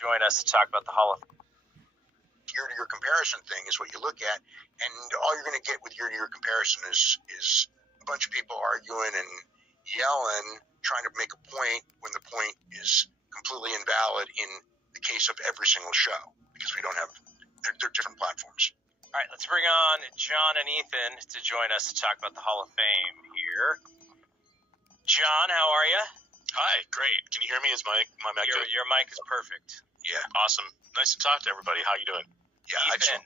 join us to talk about the Hall of Fame. Year-to-year comparison thing is what you look at, and all you're going to get with year-to-year comparison is a bunch of people arguing and yelling, trying to make a point when the point is completely invalid in the case of every single show, because we don't have, they're different platforms. All right, let's bring on John and Ethan to join us to talk about the Hall of Fame here. John, how are you? Hi, great. Can you hear me? Is my mic good? Your mic is perfect. Yeah. Awesome. Nice to talk to everybody. How you doing? Yeah, Ethan.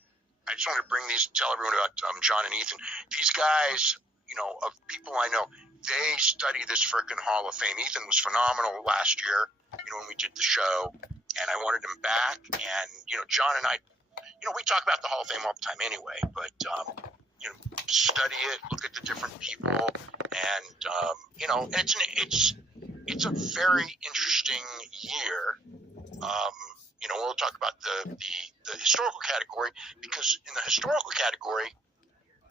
I just wanted to tell everyone about John and Ethan. These guys, of people I know, they study this frickin' Hall of Fame. Ethan was phenomenal last year, when we did the show, and I wanted him back. And, John and I, we talk about the Hall of Fame all the time anyway, but, study it, look at the different people, and, and it's a very interesting year. We'll talk about the historical category, because in the historical category,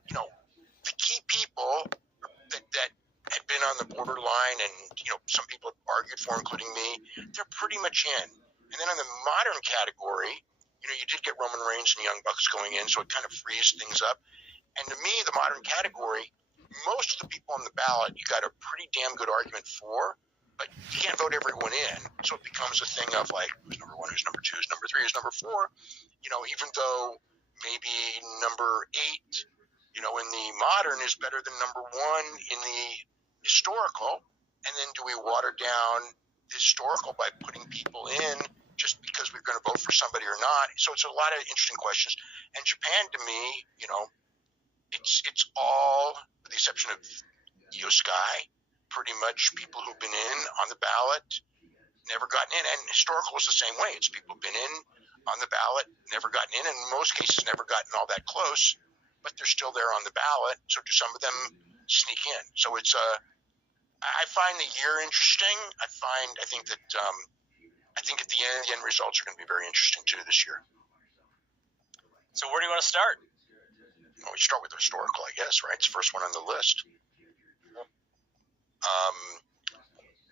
the key people that had been on the borderline and, some people have argued for, including me, they're pretty much in. And then in the modern category, you did get Roman Reigns and Young Bucks going in, so it kind of frees things up. And to me, the modern category, most of the people on the ballot, you got a pretty damn good argument for, but you can't vote everyone in. So it becomes a thing of like, who's number one, who's number two, who's number three, who's number four. Even though maybe number 8, in the modern is better than number 1 in the historical. And then do we water down the historical by putting people in just because we're going to vote for somebody or not? So it's a lot of interesting questions. And Japan, to me, it's all, with the exception of Io Sky, pretty much people who've been in on the ballot, never gotten in. And historical is the same way. It's people who've been in on the ballot, never gotten in, and in most cases never gotten all that close, but they're still there on the ballot. So do some of them sneak in? So it's I find the year interesting. I think at the end results are going to be very interesting too this year. So where do you want to start? Well, we start with the historical, I guess, right? It's the first one on the list.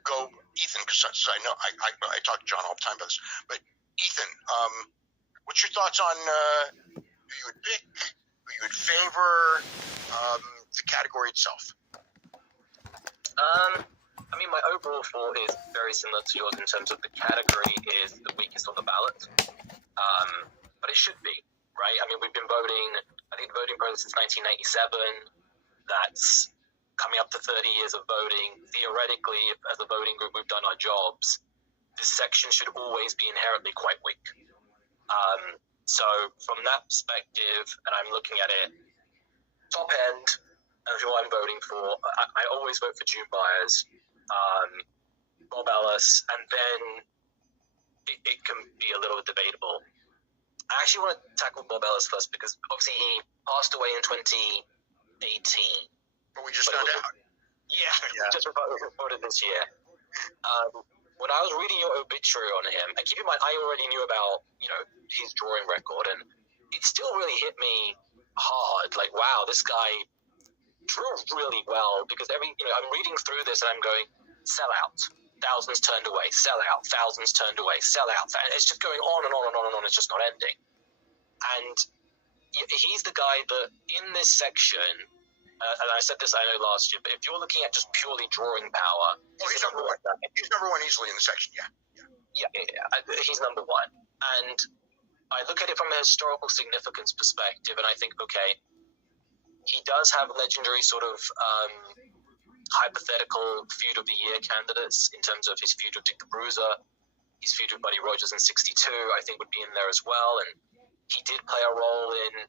Go Ethan, because I know I talk to John all the time about this. But Ethan, what's your thoughts on who you would pick, who you would favor, the category itself? My overall thought is very similar to yours in terms of the category is the weakest on the ballot. But it should be, right? We've been voting, I think the voting process since 1997. That's coming up to 30 years of voting. Theoretically, if as a voting group we've done our jobs, this section should always be inherently quite weak. So from that perspective, and I'm looking at it, top end, and who I'm voting for, I always vote for June Byers, Bob Ellis, and then it can be a little debatable. I actually want to tackle Bob Ellis first, because obviously he passed away in 2018. But we just found out. Yeah, we just reported this year. When I was reading your obituary on him, and keep in mind, I already knew about, his drawing record, and it still really hit me hard. Like, wow, this guy drew really well, because I'm reading through this and I'm going, sell out, thousands turned away, sell out, thousands turned away, sell out. It's just going on and on and on and on. It's just not ending. And he's the guy that in this section, and I said this, I know, last year, but if you're looking at just purely drawing power, he's number one. He's number one easily in the section, Yeah, he's number one. And I look at it from a historical significance perspective, and I think, okay, he does have legendary sort of hypothetical feud of the year candidates in terms of his feud with Dick the Bruiser, his feud with Buddy Rogers in '62, I think would be in there as well. And he did play a role in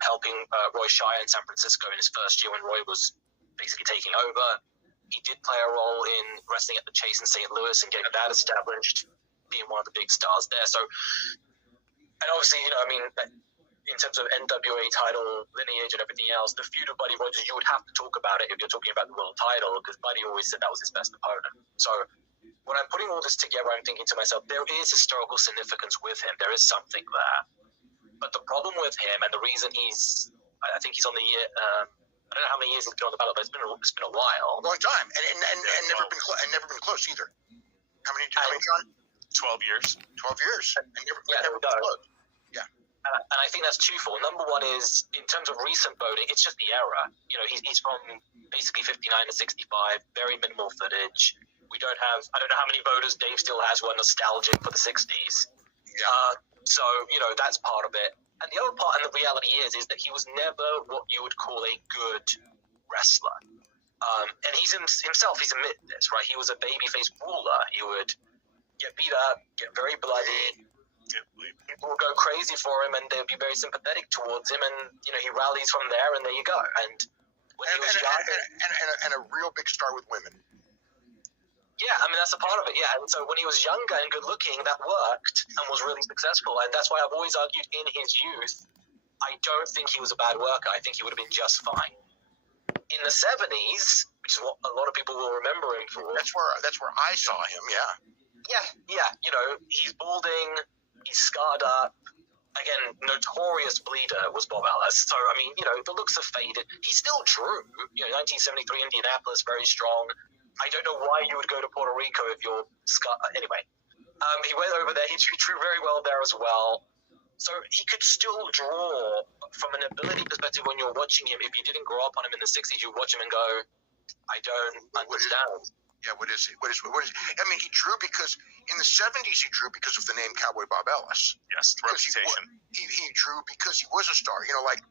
helping Roy Shire in San Francisco in his first year when Roy was basically taking over. He did play a role in wrestling at the Chase in St. Louis and getting that established, being one of the big stars there. So, and obviously, in terms of NWA title lineage and everything else, the feud of Buddy Rogers, you would have to talk about it if you're talking about the world title, because Buddy always said that was his best opponent. So when I'm putting all this together, I'm thinking to myself, there is historical significance with him. There is something there. But the problem with him, and the reason I think he's on the year, I don't know how many years he's been on the ballot, but it's been a while. A long time, and never been close either. How many, John? 12 years. 12 years. And never there we go. close. And I think that's twofold. Number one is, in terms of recent voting, it's just the era. You know, he's from basically 59 to 65, very minimal footage. I don't know how many voters Dave still has who are nostalgic for the 60s. Yeah. So, you know, that's part of it. And the other part, and the reality is that he was never what you would call a good wrestler. And he's himself, he's admitted this, right? He was a babyface brawler. He would get beat up, get very bloody. People will go crazy for him, and they'll be very sympathetic towards him, and you know he rallies from there, and there you go. And when he was young, and a real big star with women. Yeah, I mean that's a part of it. Yeah, and so when he was younger and good looking, that worked and was really successful, and that's why I've always argued in his youth, I don't think he was a bad worker. I think he would have been just fine. In the 70s, which is what a lot of people will remember him for. That's where I saw him. Yeah. Yeah. You know, he's balding. He's scarred up. Again, notorious bleeder was Bob Ellis. So, I mean, you know, the looks have faded. He still drew. You know, 1973 Indianapolis, very strong. I don't know why you would go to Puerto Rico if you're scarred. Anyway, he went over there. He drew very well there as well. So he could still draw from an ability perspective when you're watching him. If you didn't grow up on him in the 60s, you watch him and go, I don't understand. What is it? I mean, he drew because in the 70s he drew because of the name Cowboy Bob Ellis. Yes, the reputation. He drew because he was a star. You know, like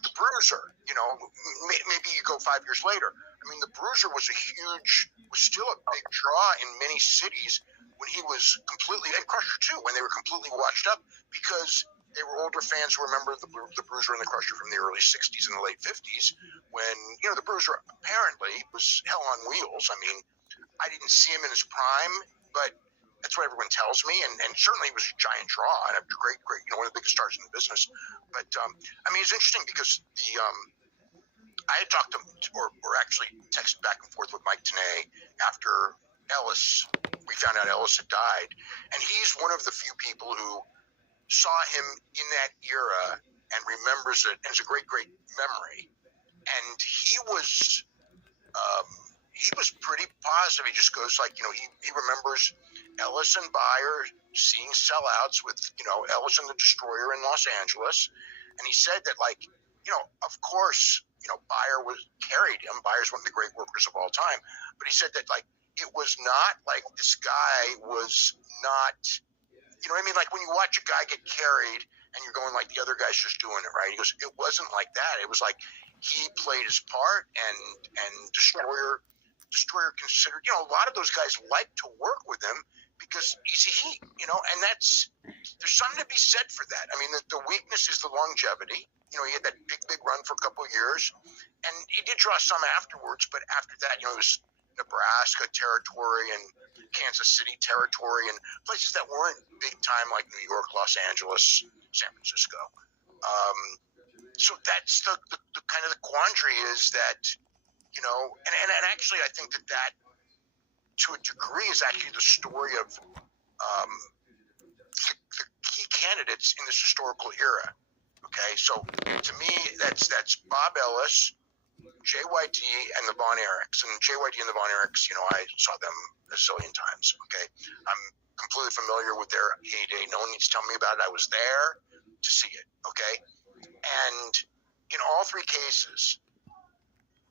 the Bruiser. You know, maybe you go 5 years later. I mean, the Bruiser was still a big draw in many cities when he was completely, and Crusher too, when they were completely washed up because they were older fans who remember the Bruiser and the Crusher from the early 60s and the late 50s when, you know, the Bruiser apparently was hell on wheels. I mean, I didn't see him in his prime, but that's what everyone tells me. And certainly he was a giant draw and a great, you know, one of the biggest stars in the business. But, I mean, it's interesting because I had talked to, or actually texted back and forth with Mike Tenay after Ellis, we found out Ellis had died. And he's one of the few people who saw him in that era and remembers it, and it's a great memory. And he was pretty positive. He just goes like, you know, he remembers Ellis and Beyer seeing sellouts with, you know, Ellis and the Destroyer in Los Angeles. And he said that, like, you know, of course, you know, Beyer carried him. Beyer's one of the great workers of all time. But he said that, like, it was not like this guy was not, you know what I mean? Like when you watch a guy get carried and you're going like the other guy's just doing it, right? He goes, it wasn't like that. It was like he played his part and Destroyer considered, you know, a lot of those guys like to work with him because he's a heat, you know, and there's something to be said for that. I mean, the weakness is the longevity. You know, he had that big run for a couple of years and he did draw some afterwards, but after that, you know, it was Nebraska territory and Kansas City territory and places that weren't big time like New York, Los Angeles, San Francisco. So that's the kind of the quandary is that, you know, and actually I think that to a degree is actually the story of the key candidates in this historical era. Okay, so to me that's Bob Ellis, JYD, and the Von Erichs. And JYD and the Von Erichs, you know, I saw them a zillion times, okay? I'm completely familiar with their heyday. No one needs to tell me about it. I was there to see it, okay? And in all three cases,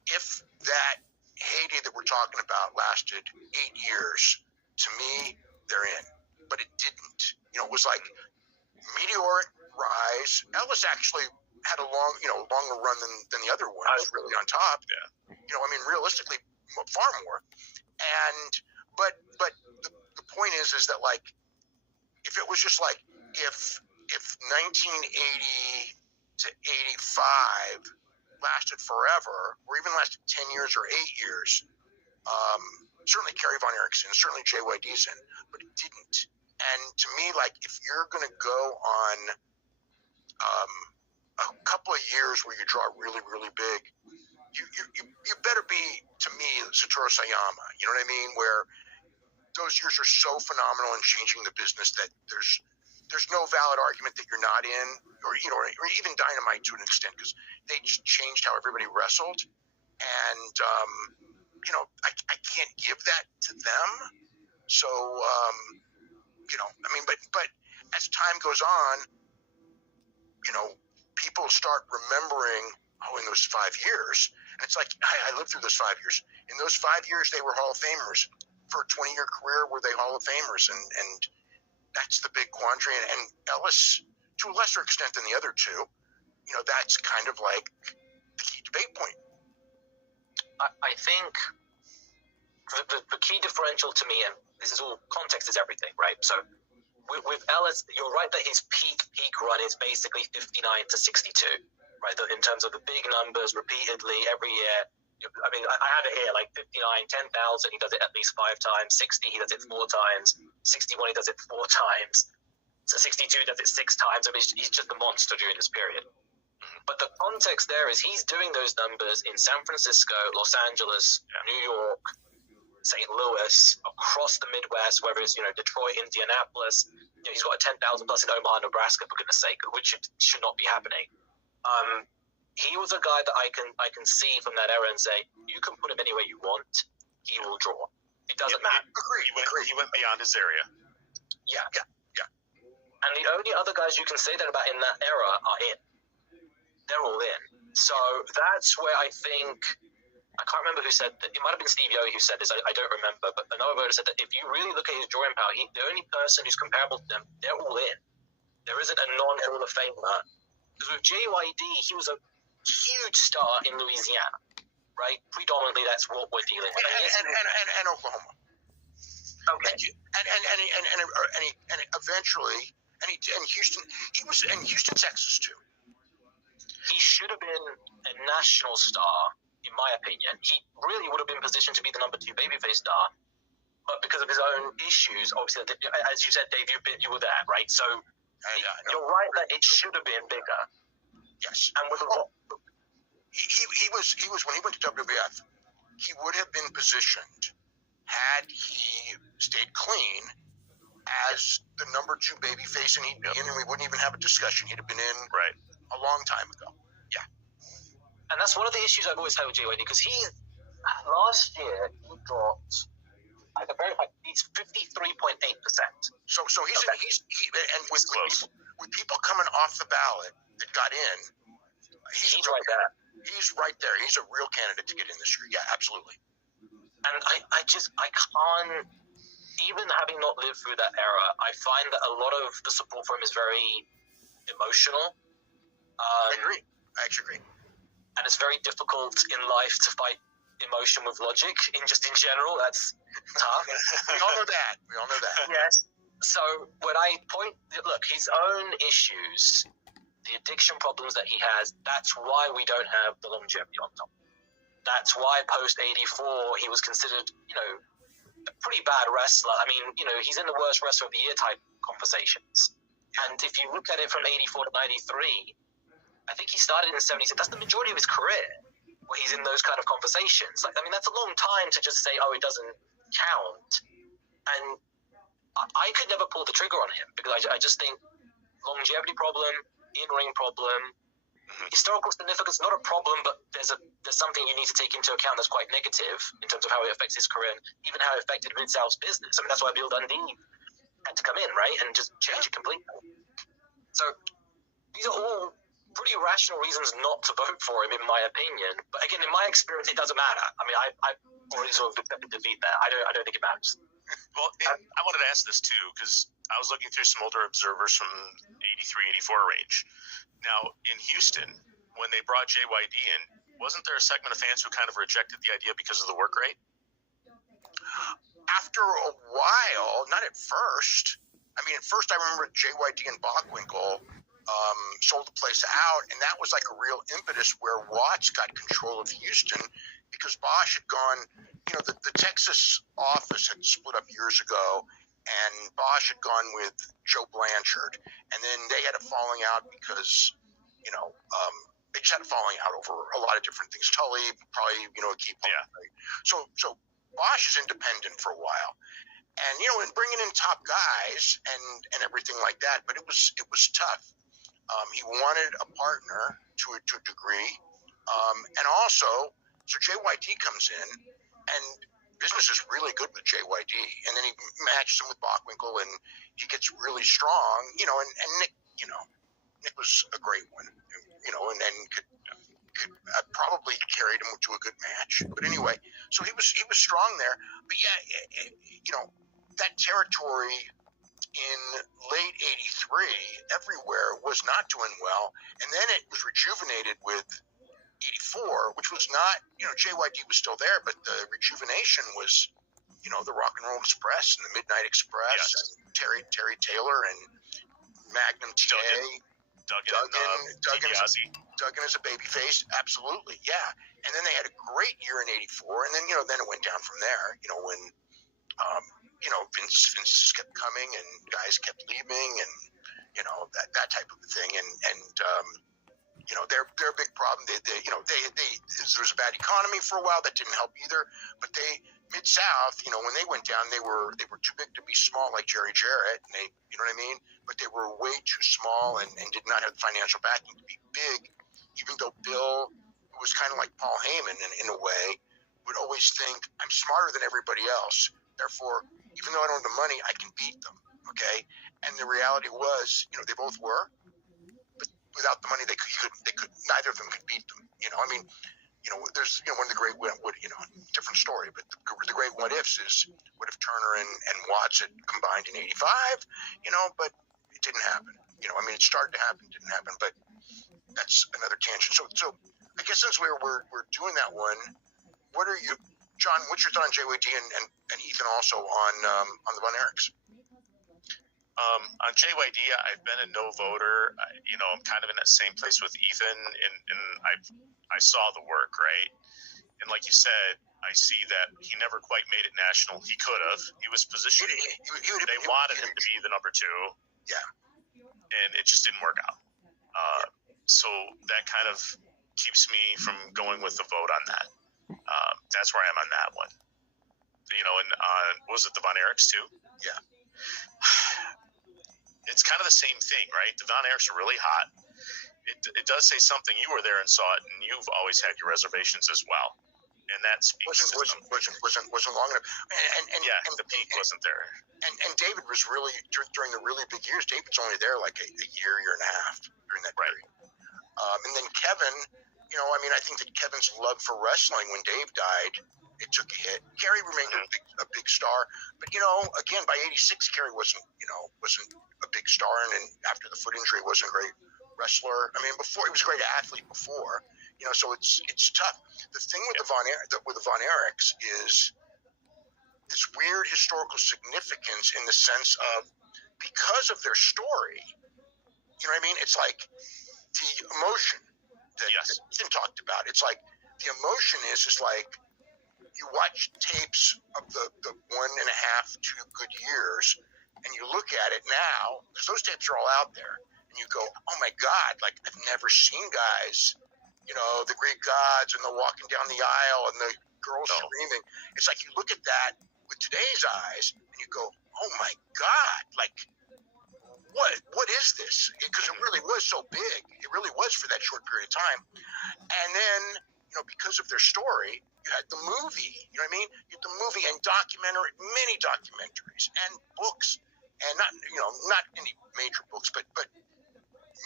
if that heyday that we're talking about lasted 8 years, to me, they're in. But it didn't. You know, it was like meteoric rise. Ellis actually had a longer run than the other ones, really on top. Yeah. You know, I mean, realistically, far more. And but the point is that like, if it was just like if 1980 to 85 lasted forever, or even lasted 10 years or 8 years, certainly Kerry Von Erich's in, certainly JYD's in, but it didn't. And to me, like, if you're going to go on a couple of years where you draw really, really big, you better be, to me, Satoru Sayama. You know what I mean? Where those years are so phenomenal in changing the business that there's no valid argument that you're not in, or you know, or even Dynamite to an extent, because they just changed how everybody wrestled, and you know, I can't give that to them. So I mean, but as time goes on, people start remembering, in those 5 years, and it's like, I lived through those 5 years. In those 5 years, they were Hall of Famers. For a 20-year career, were they Hall of Famers? And that's the big quandary. And Ellis, to a lesser extent than the other two, that's kind of like the key debate point. I think the key differential to me, and this is all, context is everything, right? So with Ellis, you're right that his peak run is basically 59 to 62, right? In terms of the big numbers repeatedly every year. I mean, I have it here, like 59, 10,000, he does it at least 5 times. 60, he does it 4 times. 61, he does it 4 times. So 62 does it 6 times. I mean, he's just a monster during this period. But the context there is he's doing those numbers in San Francisco, Los Angeles, New York, St. Louis, across the Midwest, whether it's, Detroit, Indianapolis. He's got a 10,000 plus in Omaha, Nebraska, for goodness sake, which should not be happening. He was a guy that I can see from that era and say, you can put him anywhere you want, he will draw. It doesn't matter. Agreed. He went beyond his area. Yeah. And the only other guys you can say that about in that era are in. They're all in. So that's where I think, I can't remember who said that. It might have been Steve Yohe who said this. I don't remember. But another voter said that if you really look at his drawing power, the only person who's comparable to them, they're all in. There isn't a non-Hall of Famer. Because with JYD, he was a huge star in Louisiana, right? Predominantly, that's what we're dealing with. And Oklahoma. Okay. And eventually, and Houston. He was in Houston, Texas too. He should have been a national star, in my opinion. He really would have been positioned to be the number 2 babyface star, but because of his own issues, obviously, as you said, Dave, you were there, right? So you're right that it should have been bigger. Yes. And with he was when he went to WWF, he would have been positioned had he stayed clean as the number 2 babyface, and he'd be in, and we wouldn't even have a discussion. He'd have been in a long time ago. Yeah. And that's one of the issues I've always had with JYD, because last year he dropped, I can verify, he's 53.8%. So he's with people coming off the ballot that got in, he's right there. He's right there. He's a real candidate to get in this year. Yeah, absolutely. And I can't, even having not lived through that era, I find that a lot of the support for him is very emotional. I agree. I actually agree. And it's very difficult in life to fight emotion with logic. In general, that's tough. We all know that. Yes. So when I look, his own issues, the addiction problems that he has, that's why we don't have the longevity on top. That's why post 84 he was considered, a pretty bad wrestler. I mean, he's in the worst wrestler of the year type conversations. And if you look at it from 84 to 93, I think he started in 76. That's the majority of his career where he's in those kind of conversations. That's a long time to just say, it doesn't count. And I could never pull the trigger on him because I just think longevity problem, in-ring problem, historical significance, not a problem, but there's something you need to take into account that's quite negative in terms of how it affects his career and even how it affected Mid-South's business. I mean, that's why Bill Dundee had to come in, right, and just change it completely. So these are all pretty rational reasons not to vote for him, in my opinion. But again, in my experience, it doesn't matter. I mean, I've already sort of accepted defeat there. I don't think it matters. Well, I wanted to ask this too, because I was looking through some older observers from 83, 84 range. Now, in Houston, when they brought JYD in, wasn't there a segment of fans who kind of rejected the idea because of the work rate? After a while, not at first. I mean, at first I remember JYD and Bockwinkel sold the place out, and that was like a real impetus where Watts got control of Houston because Bosch had gone, the Texas office had split up years ago, and Bosch had gone with Joe Blanchard, and then they had a falling out because, they just had a falling out over a lot of different things. Tully, probably, a key point. Yeah. Right? So Bosch is independent for a while. And, and bringing in top guys and everything like that, but it was tough. He wanted a partner to a degree. And also, so JYD comes in, and business is really good with JYD, and then he matches him with Bockwinkel, and he gets really strong, and Nick, Nick was a great one, and then could probably carried him to a good match. But anyway, so he was strong there. But yeah, that territory in late '83 everywhere was not doing well, and then it was rejuvenated with '84, which was not, JYD was still there, but the rejuvenation was, the Rock and Roll Express and the Midnight Express, and Terry Taylor and Magnum TA. Duggan as a babyface, absolutely, yeah. And then they had a great year in '84, and then then it went down from there. When Vince kept coming and guys kept leaving, and that type of thing, and their big problem. There was a bad economy for a while that didn't help either. But Mid-South, when they went down, they were too big to be small, like Jerry Jarrett, and they, you know what I mean? But they were way too small and did not have the financial backing to be big. Even though Bill, who was kind of like Paul Heyman in a way, would always think, I'm smarter than everybody else. Therefore, even though I don't have the money, I can beat them. Okay, and the reality was, they both were, but without the money, they could neither of them could beat them. There's one of the great different story, but the great what ifs is what if Turner and Watts had combined in '85, but it didn't happen. It started to happen, didn't happen, but that's another tangent. So I guess since we're doing that one, what are you, John? What's your thought on JYD and Ethan also on the Von Erichs? On JYD, I've been a no voter. I'm kind of in that same place with Ethan, and I saw the work, right? And like you said, I see that he never quite made it national. He could have. He was positioned. They wanted him to be the number 2. Yeah. And it just didn't work out. So that kind of keeps me from going with the vote on that. That's where I am on that one. And was it the Von Erichs too? Yeah. It's kind of the same thing, right? The Von Erichs are really hot. It does say something. You were there and saw it, and you've always had your reservations as well. And that speaks wasn't long enough. And the peak wasn't there. And David was really during the really big years. David's only there like a year and a half during that period. And then Kevin, I think that Kevin's love for wrestling when Dave died, it took a hit. Kerry remained a big star, but again by '86, Kerry wasn't a big star, and after the foot injury, wasn't a great wrestler. Before he was a great athlete before, so it's tough. The thing with the Von Erichs is this weird historical significance in the sense of because of their story. It's like the emotion that Ethan talked about. It's like the emotion is like you watch tapes of the 1.5, 2 good years, and you look at it now, because those tapes are all out there, and you go, oh my God, like I've never seen guys, the Greek gods and the walking down the aisle and the girls screaming. It's like you look at that with today's eyes, and you go, oh my God, like what is this? Because it really was so big. It really was for that short period of time. And then, because of their story, you had the movie, you know what I mean? You had the movie and many documentaries and books, and not any major books, but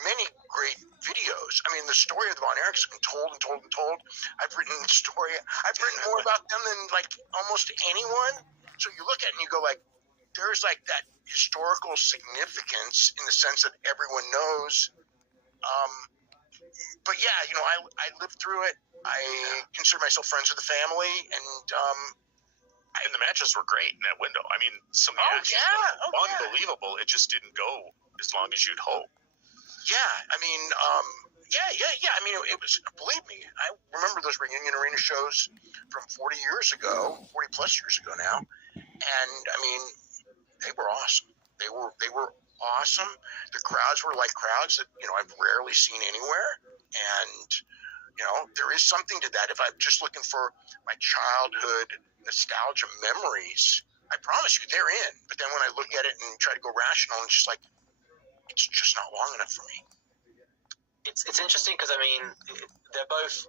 many great videos. The story of the Von Erichs has been told and told and told. I've written the story. I've written more about them than like almost anyone. So you look at it and you go like, there's like that historical significance in the sense that everyone knows. But yeah, I lived through it. I consider myself friends with the family, and the matches were great in that window. Some matches were unbelievable. It just didn't go as long as you'd hope. Yeah, it was, believe me, I remember those reunion arena shows from 40 plus years ago now, and they were awesome. They were awesome. The crowds were like crowds that I've rarely seen anywhere, and there is something to that. If I'm just looking for my childhood nostalgia memories, I promise you they're in. But then when I look at it and try to go rational, it's just like it's just not long enough for me. It's interesting because they're both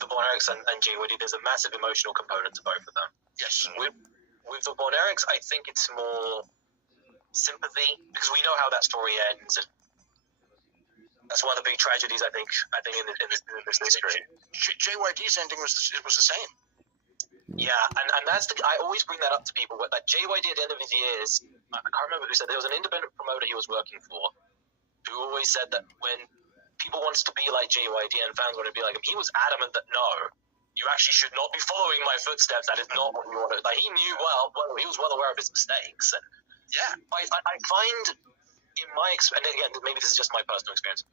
the Von Erichs and JYD. There's a massive emotional component to both of them. Yes. With the Von Erichs, I think it's more sympathy because we know how that story ends, and that's one of the big tragedies I think in this history. JYD's ending was the same. Yeah, and that's I always bring that up to people. That JYD at the end of his years, I can't remember who said, there was an independent promoter he was working for who always said that when people wants to be like JYD and fans want to be like him, he was adamant that no, you actually should not be following my footsteps. That is not what you want to. Like, he knew he was well aware of his mistakes. And Yeah. I find in my experience, and again, maybe this is just my personal experience,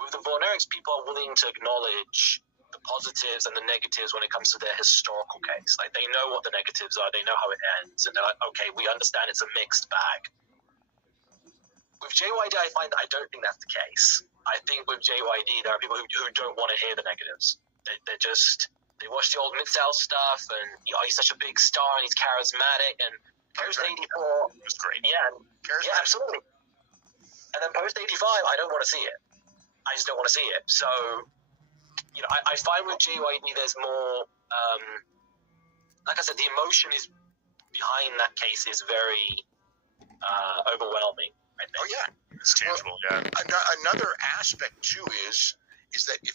with the Von Erichs, people are willing to acknowledge the positives and the negatives when it comes to their historical case. Like, they know what the negatives are, they know how it ends, and they're like, okay, we understand it's a mixed bag. With JYD, I find that I don't think that's the case. I think with JYD, there are people who don't want to hear the negatives. They watch the old Mid-South stuff, and he's such a big star, and he's charismatic, and post-84... It was great. Yeah, absolutely. And then post-85, I don't want to see it. I just don't want to see it. So, I find with JYD there's more, like I said, the emotion is behind that case is very overwhelming, I think. Oh, yeah. It's tangible, yeah. Another aspect, too, is that if